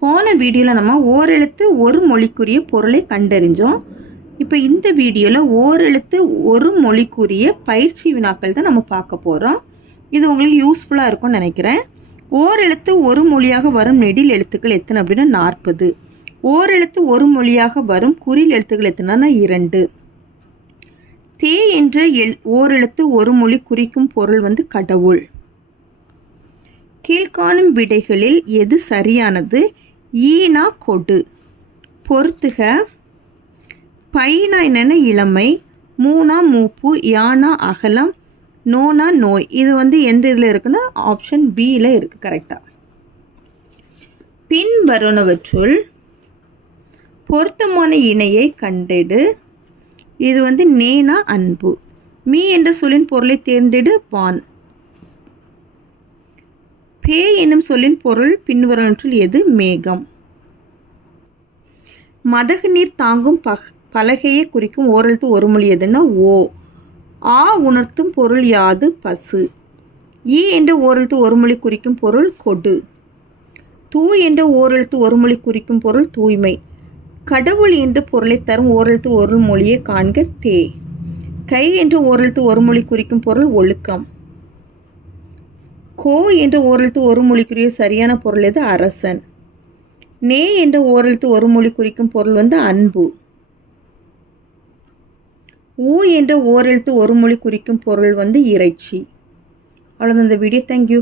போன வீடியோவில் நம்ம ஓரெழுத்து ஒரு மொழிக்குரிய பொருளை கண்டறிஞ்சோம். இப்போ இந்த வீடியோவில் ஓரெழுத்து ஒரு மொழிக்குரிய பயிற்சி வினாக்கள் தான் நம்ம பார்க்க போகிறோம். இது உங்களுக்கு யூஸ்ஃபுல்லாக இருக்கும்னு நினைக்கிறேன். ஓரெழுத்து ஒரு மொழியாக வரும் நெடில் எழுத்துக்கள் எத்தனை அப்படின்னா 40. ஓரெழுத்து ஒரு மொழியாக வரும் குறில் எழுத்துக்கள் எத்தனைனா 2. தே என்ற ஓரெழுத்து ஒரு மொழி குறிக்கும் பொருள் கடவுள். கீழ்காணும் விடைகளில் எது சரியானது? ஈனா கொடு. பொறுத்துக. பைனா என்னென்ன இளமை, மூனா மூப்பு, யானா அகலம், நோனா நோய். இது எந்த இதில் இருக்குன்னா ஆப்ஷன் பியில் இருக்குது கரெக்டாக. பின் வருவனவற்றுள் பொருத்தமான இணையை கண்டெடு. இது நேனா அன்பு. மீ என்ற சொல்லின் பொருளை தேர்ந்தெடு. வான். பே என்னும் சொல்லின் பொருள் பின்வருவனவற்றுள் எது? மேகம். மதகு நீர் தாங்கும் பலகையை குறிக்கும் ஓரெழுத்து ஒரு மொழி எதுன்னா ஓ. ஆ உணர்த்தும் பொருள் யாது? பசு. ஈ என்ற ஓரெழுத்து ஒரு மொழி குறிக்கும் பொருள் கொடு. தூ என்ற ஓரெழுத்து ஒரு மொழி குறிக்கும் பொருள் தூய்மை. கடவுள் என்ற பொருளை தரும் ஓரெழுத்து ஒரு மொழியை காண்க. தே. கை என்ற ஓரெழுத்து ஒரு மொழி குறிக்கும் பொருள் ஒழுக்கம். கோ என்ற ஓரெழுத்து ஒரு மொழிக்குரிய சரியான பொருள் எது? அரசன். நே என்ற ஓரெழுத்து ஒரு மொழி குறிக்கும் பொருள் அன்பு. ஊ என்ற ஓரெழுத்து ஒரு மொழி குறிக்கும் பொருள் இறைச்சி. அவ்வளோதான் இந்த வீடியோ. தேங்க்யூ.